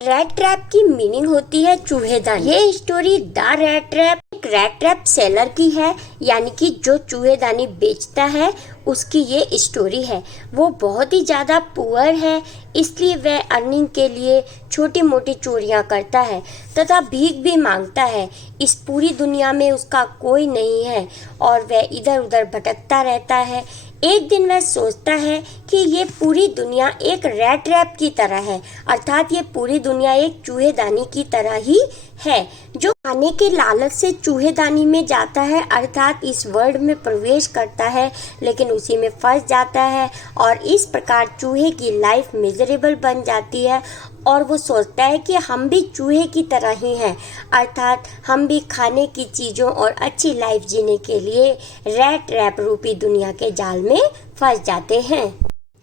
Rat trap की meaning होती है चूहेदानी। ये स्टोरी द रैट ट्रैप एक रैट ट्रैप सेलर की है, यानी कि जो चूहेदानी बेचता है उसकी ये स्टोरी है। वो बहुत ही ज़्यादा पुअर है, इसलिए वह अर्निंग के लिए छोटी मोटी चोरियां करता है तथा भीख भी मांगता है। इस पूरी दुनिया में उसका कोई नहीं है और वह इधर उधर भटकता रहता है। एक दिन वह सोचता है कि ये पूरी दुनिया एक रैट ट्रैप की तरह है, अर्थात ये पूरी दुनिया एक चूहेदानी की तरह ही है, जो खाने के लालच से चूहेदानी में जाता है, अर्थात इस वर्ल्ड में प्रवेश करता है लेकिन उसी में फंस जाता है और इस प्रकार चूहे की लाइफ मिजरेबल बन जाती है। और वो सोचता है कि हम भी चूहे की तरह ही हैं, अर्थात हम भी खाने की चीज़ों और अच्छी लाइफ जीने के लिए रैट ट्रैप रूपी दुनिया के जाल में फंस जाते हैं।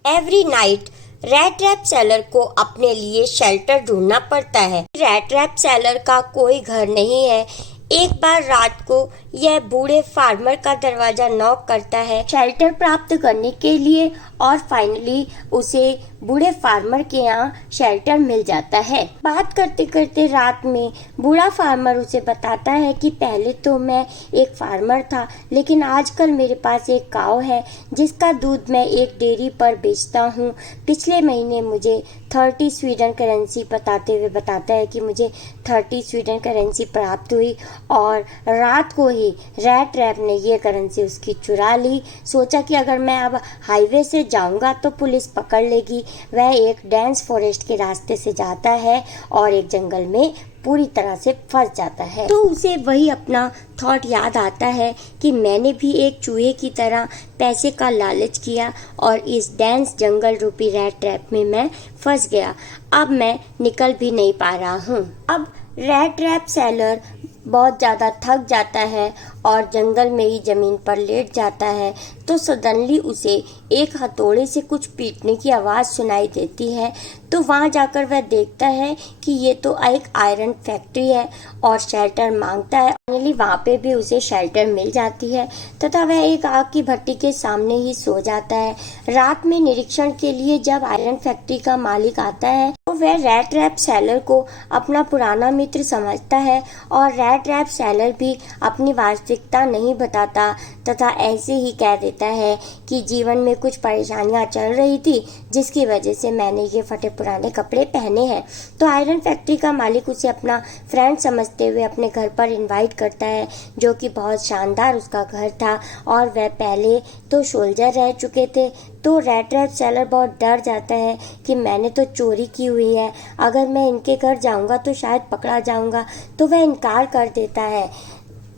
Every night rat trap seller को अपने लिए शेल्टर ढूंढना पड़ता है। रैट ट्रैप सेलर का कोई घर नहीं है। एक बार रात को यह बूढ़े फार्मर का दरवाजा नॉक करता है शेल्टर प्राप्त करने के लिए और फाइनली उसे बूढ़े फार्मर के यहाँ शेल्टर मिल जाता है। बात करते करते रात में बूढ़ा फार्मर उसे बताता है कि पहले तो मैं एक फार्मर था, लेकिन आजकल मेरे पास एक काऊ है जिसका दूध मैं एक डेयरी पर बेचता हूँ। पिछले महीने मुझे 30 स्वीडन करेंसी बताते हुए बताता है कि मुझे 30 स्वीडन करेंसी प्राप्त हुई और रात को ही रैट ट्रैप ने ये करेंसी उसकी चुरा ली। सोचा कि अगर मैं अब हाईवे से जाऊंगा तो पुलिस पकड़ लेगी। वह एक डेंस फॉरेस्ट के रास्ते से जाता है और एक जंगल में पूरी तरह से फंस जाता है। तो उसे वही अपना थॉट याद आता है कि मैंने भी एक चूहे की तरह पैसे का लालच किया और इस डेंस जंगल रूपी रैट ट्रैप में मैं फंस गया। अब मैं निकल भी नहीं पा रहा हूँ। अब रैट ट्रैप सेलर बहुत ज़्यादा थक जाता है और जंगल में ही ज़मीन पर लेट जाता है। तो सडनली उसे एक हथौड़े से कुछ पीटने की आवाज़ सुनाई देती है। तो वहाँ जाकर वह देखता है कि ये तो एक आयरन फैक्ट्री है और शेल्टर मांगता है। फाइनली वहाँ पे भी उसे शेल्टर मिल जाती है तथा वह एक आग की भट्टी के सामने ही सो जाता है। रात में निरीक्षण के लिए जब आयरन फैक्ट्री का मालिक आता है तो वह रैट ट्रैप सेलर को अपना पुराना मित्र समझता है और रैट ट्रैप सेलर भी अपनी वास्तविकता नहीं बताता तथा ऐसे ही कह देता है कि जीवन में कुछ परेशानियां चल रही थी जिसकी वजह से मैंने ये फटे पुराने कपड़े पहने हैं। तो आयरन फैक्ट्री का मालिक उसे अपना फ्रेंड समझते हुए अपने घर पर इनवाइट करता है, जो कि बहुत शानदार उसका घर था और वह पहले तो सोल्जर रह चुके थे। तो रैट ट्रैप सेलर बहुत डर जाता है कि मैंने तो चोरी की हुई है, अगर मैं इनके घर जाऊंगा तो शायद पकड़ा जाऊंगा। तो वह इनकार कर देता है।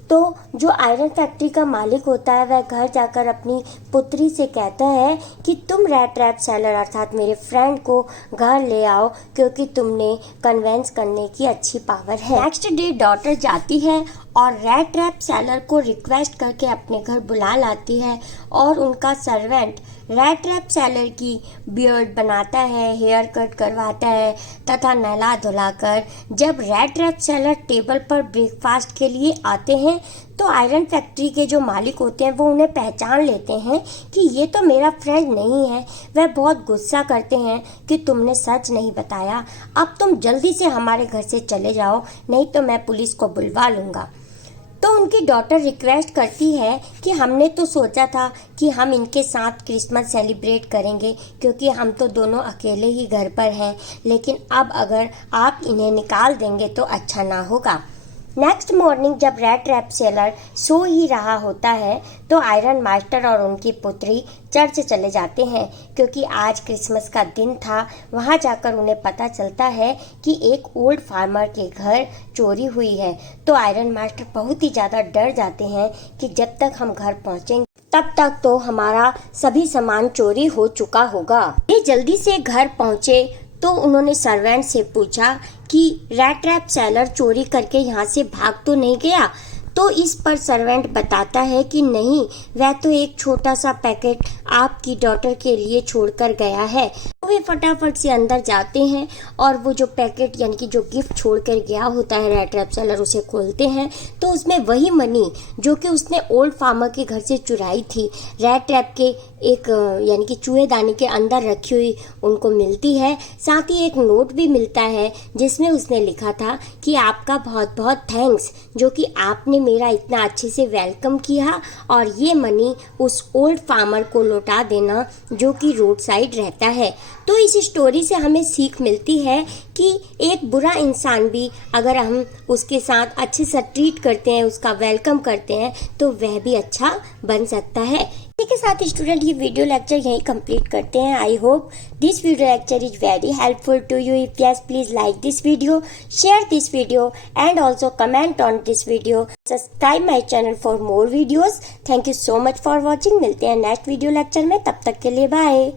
तो जो आयरन फैक्ट्री का मालिक होता है वह घर जाकर अपनी पुत्री से कहता है कि तुम रैट ट्रैप सेलर अर्थात मेरे फ्रेंड को घर ले आओ क्योंकि तुमने कन्वेंस करने की अच्छी पावर है। नेक्स्ट डे डॉटर जाती है और रैट ट्रैप सेलर को रिक्वेस्ट करके अपने घर बुला लाती है और उनका सर्वेंट रैट ट्रैप सेलर की बियर्ड बनाता है, हेयर कट करवाता है तथा नहला धुलाकर जब रैट ट्रैप सेलर टेबल पर ब्रेकफास्ट के लिए आते हैं तो आयरन फैक्ट्री के जो मालिक होते हैं वो उन्हें पहचान लेते हैं कि ये तो मेरा फ्रेंड नहीं है। वह बहुत गुस्सा करते हैं कि तुमने सच नहीं बताया, अब तुम जल्दी से हमारे घर से चले जाओ नहीं तो मैं पुलिस को बुलवा लूँगा। तो उनकी डॉटर रिक्वेस्ट करती है कि हमने तो सोचा था कि हम इनके साथ क्रिसमस सेलिब्रेट करेंगे क्योंकि हम तो दोनों अकेले ही घर पर हैं, लेकिन अब अगर आप इन्हें निकाल देंगे तो अच्छा ना होगा। नेक्स्ट मॉर्निंग जब रैट ट्रैप सेलर सो ही रहा होता है तो आयरन मास्टर और उनकी पुत्री चर्च चले जाते हैं क्योंकि आज क्रिसमस का दिन था। वहां जाकर उन्हें पता चलता है कि एक ओल्ड फार्मर के घर चोरी हुई है। तो आयरन मास्टर बहुत ही ज़्यादा डर जाते हैं कि जब तक हम घर पहुंचेंगे तब तक तो हमारा सभी सामान चोरी हो चुका होगा। ये जल्दी से घर पहुंचे तो उन्होंने सर्वेंट से पूछा कि रैट ट्रैप सेलर चोरी करके यहाँ से भाग तो नहीं गया। तो इस पर सर्वेंट बताता है कि नहीं, वह तो एक छोटा सा पैकेट आपकी डॉटर के लिए छोड़कर गया है। तो वे फटाफट से अंदर जाते हैं और वो जो पैकेट यानी कि जो गिफ्ट छोड़कर गया होता है रैट ट्रैप सेलर उसे खोलते हैं तो उसमें वही मनी जो कि उसने ओल्ड फार्मर के घर से चुराई थी रैट ट्रैप के एक यानी कि चूहेदानी के अंदर रखी हुई उनको मिलती है। साथ ही एक नोट भी मिलता है जिसमें उसने लिखा था कि आपका बहुत बहुत थैंक्स, जो कि आपने मेरा इतना अच्छे से वेलकम किया और ये मनी उस ओल्ड फार्मर को लौटा देना जो कि रोड साइड रहता है। तो इस स्टोरी से हमें सीख मिलती है कि एक बुरा इंसान भी अगर हम उसके साथ अच्छे से ट्रीट करते हैं, उसका वेलकम करते हैं, तो वह भी अच्छा बन सकता है। इसी के साथ स्टूडेंट ये वीडियो लेक्चर यहीं कंप्लीट करते हैं। I hope this video lecture is very helpful to you. If yes, please like this video, share this video and also comment on this video. Subscribe my channel for more videos. Thank you so much for watching. मिलते हैं next video lecture में, तब तक के लिए bye.